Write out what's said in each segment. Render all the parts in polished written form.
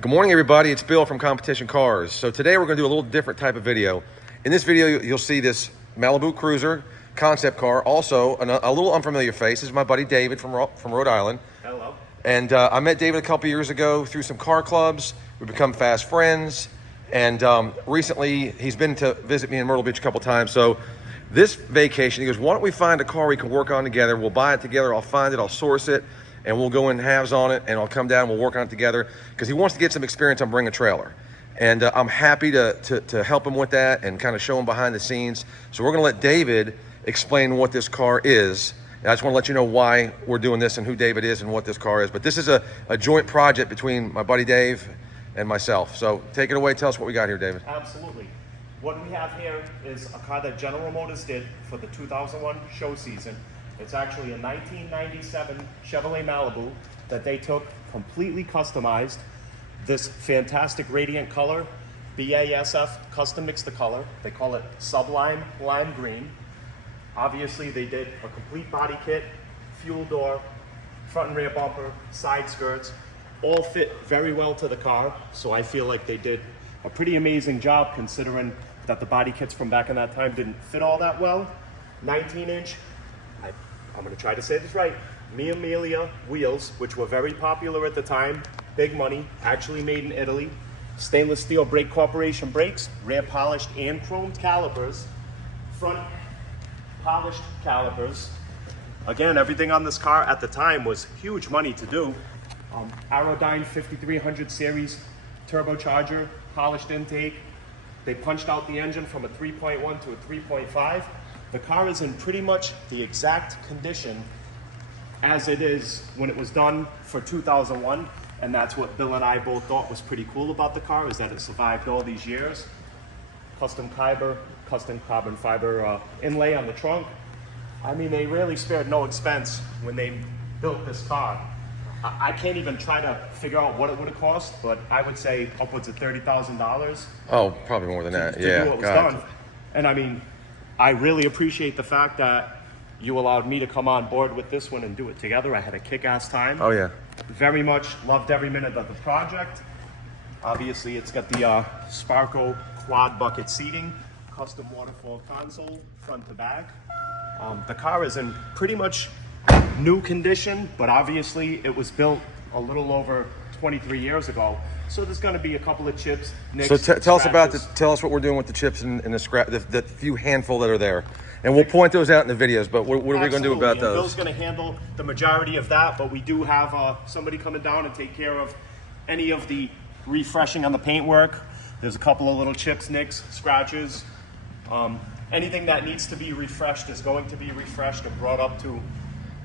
Good morning, everybody. It's Bill from Competition Cars. So today we're going to do a little different type of video. In this video, you'll see this Malibu Cruiser concept car. Also, a little unfamiliar face. This is my buddy David from Rhode Island. Hello. And I met David a couple years ago through some car clubs. We've become fast friends. And recently, he's been to visit me in Myrtle Beach a couple times. So this vacation, he goes, why don't we find a car we can work on together? We'll buy it together. I'll find it. I'll source it. And we'll go in halves on it, and I'll come down and we'll work on it together, because he wants to get some experience on Bring a Trailer. And I'm happy to help him with that and kind of show him behind the scenes. So we're gonna let David explain what this car is. And I just wanna let you know why we're doing this and who David is and what this car is. But this is a joint project between my buddy Dave and myself. So take it away, tell us what we got here, David. Absolutely. What we have here is a car that General Motors did for the 2001 show season. It's actually a 1997 Chevrolet Malibu that they took, completely customized. This fantastic radiant color, BASF custom mixed the color. They call it Sublime Lime Green. Obviously they did a complete body kit, fuel door, front and rear bumper, side skirts, all fit very well to the car. So I feel like they did a pretty amazing job, considering that the body kits from back in that time didn't fit all that well. 19-inch. I'm going to try to say this right, Mia Amelia wheels, which were very popular at the time, big money, actually made in Italy. Stainless steel Brake Corporation brakes, rear polished and chromed calipers, front polished calipers. Again, everything on this car at the time was huge money to do. Aerodyne 5300 series turbocharger, polished intake. They punched out the engine from a 3.1 to a 3.5. The car is in pretty much the exact condition as it is when it was done for 2001, and that's what Bill and I both thought was pretty cool about the car, is that it survived all these years. Custom carbon fiber inlay on the trunk. I mean, they really spared no expense when they built this car. I can't even try to figure out what it would have cost, but I would say upwards of $30,000. Oh, probably more than that. To do what was done. And I mean, I really appreciate the fact that you allowed me to come on board with this one and do it together. I had a kick-ass time. Oh yeah. Very much loved every minute of the project. Obviously, it's got the Sparco quad bucket seating, custom waterfall console, front to back. The car is in pretty much new condition, but obviously it was built a little over 23 years ago. So there's going to be a couple of chips, nicks, so tell us what we're doing with the chips and the scrap, the few handful that are there, and we'll point those out in the videos. But what are we going to do about those? Bill's going to handle the majority of that, but we do have somebody coming down and take care of any of the refreshing on the paintwork. There's a couple of little chips, nicks, scratches. Anything that needs to be refreshed is going to be refreshed and brought up to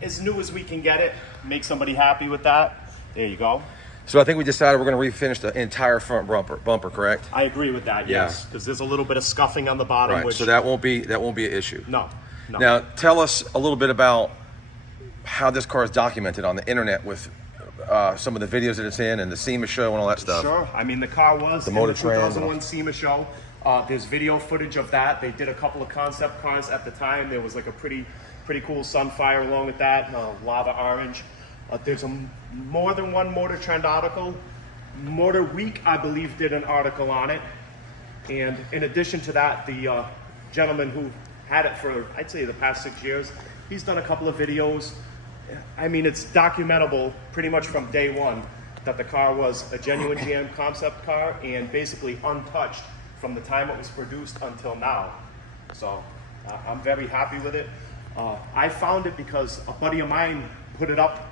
as new as we can get it. Make somebody happy with that. There you go. So I think we decided we're going to refinish the entire front bumper, correct? I agree with that, yes, because there's a little bit of scuffing on the bottom. Right, so that won't be an issue. No. Now, tell us a little bit about how this car is documented on the internet with some of the videos that it's in and the SEMA show and all that stuff. Sure. I mean, the car was in the 2001 SEMA show. There's video footage of that. They did a couple of concept cars at the time. There was like a pretty cool Sunfire along with that, lava orange. There's more than one Motor Trend article. Motor Week, I believe, did an article on it. And in addition to that, the gentleman who had it for, I'd say, the past 6 years, he's done a couple of videos. I mean, it's documentable pretty much from day one that the car was a genuine GM concept car and basically untouched from the time it was produced until now. So I'm very happy with it. I found it because a buddy of mine put it up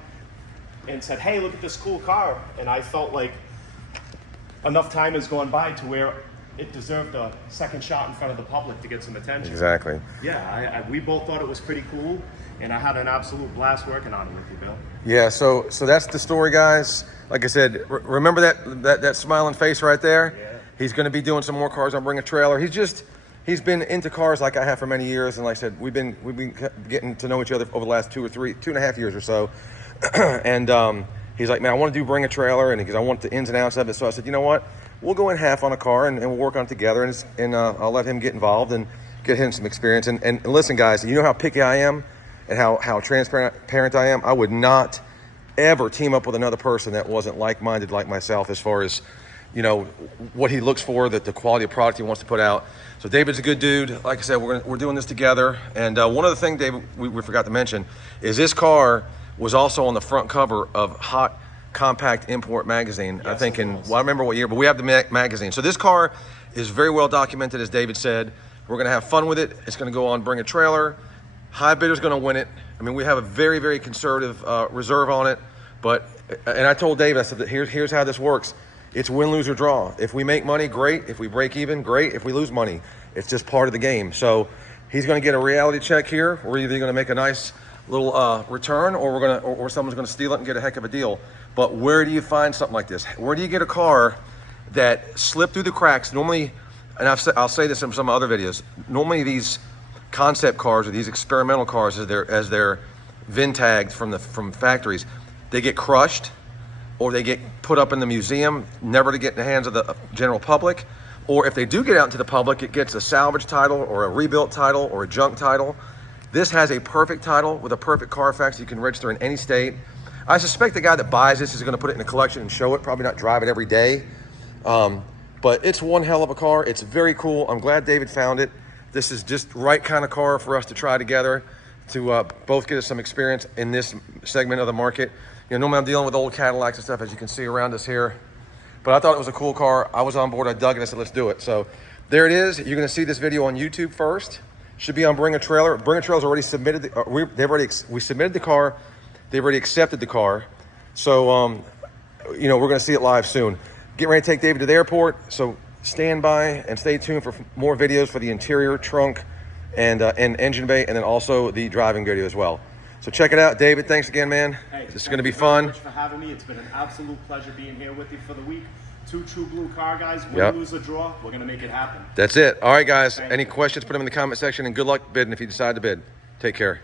and said, hey, look at this cool car. And I felt like enough time has gone by to where it deserved a second shot in front of the public to get some attention. Exactly. Yeah, we both thought it was pretty cool, and I had an absolute blast working on it with you, Bill. Yeah, so that's the story, guys. Like I said, remember that smiling face right there? Yeah. He's going to be doing some more cars on Bring a Trailer. He's been into cars like I have for many years, and like I said, we've been getting to know each other over the last 2.5 years or so. And he's like, man, I want to do Bring a Trailer, and because I want the ins and outs of it. So I said, you know what? We'll go in half on a car, and we'll work on it together, and I'll let him get involved and get him some experience. And listen, guys, you know how picky I am and how transparent I am. I would not ever team up with another person that wasn't like-minded like myself as far as, you know, what he looks for, the quality of product he wants to put out. So David's a good dude. Like I said, we're doing this together. And one other thing, David, we forgot to mention is this car was also on the front cover of Hot Compact Import magazine. Yes, I think it was. well, I remember what year, but we have the magazine. So this car is very well documented, as David said. We're gonna have fun with it. It's gonna go on Bring a Trailer. High bidder's gonna win it. I mean, we have a very, very conservative reserve on it. But, and I told David, I said that here's how this works. It's win, lose, or draw. If we make money, great. If we break even, great. If we lose money, it's just part of the game. So he's gonna get a reality check here. We're either gonna make a nice little return, or someone's gonna steal it and get a heck of a deal. But where do you find something like this? Where do you get a car that slipped through the cracks? Normally, and I'll say this in some other videos, normally these concept cars or these experimental cars, as they're VIN tagged from factories, they get crushed or they get put up in the museum, never to get in the hands of the general public. Or if they do get out into the public, it gets a salvage title or a rebuilt title or a junk title. This has a perfect title with a perfect Carfax you can register in any state. I suspect the guy that buys this is gonna put it in a collection and show it, probably not drive it every day. But it's one hell of a car. It's very cool. I'm glad David found it. This is just right kind of car for us to try together to both get us some experience in this segment of the market. You know, normally I'm dealing with old Cadillacs and stuff, as you can see around us here. But I thought it was a cool car. I was on board, I dug it, I said, let's do it. So there it is. You're gonna see this video on YouTube first. Should be on Bring a Trailer. Bring a Trailer's already submitted, we submitted the car. They've already accepted the car. So, you know, we're gonna see it live soon. Getting ready to take David to the airport. So stand by and stay tuned for more videos for the interior, trunk, and engine bay, and then also the driving video as well. So check it out. David, thanks again, man. Hey, this is gonna be thank you very fun. much for having me. It's been an absolute pleasure being here with you for the week. Two true blue car guys. Win, Yep. lose, or draw. We're gonna make it happen. That's it. All right, guys. Thank Any you. questions, put them in the comment section, and good luck bidding if you decide to bid. Take care.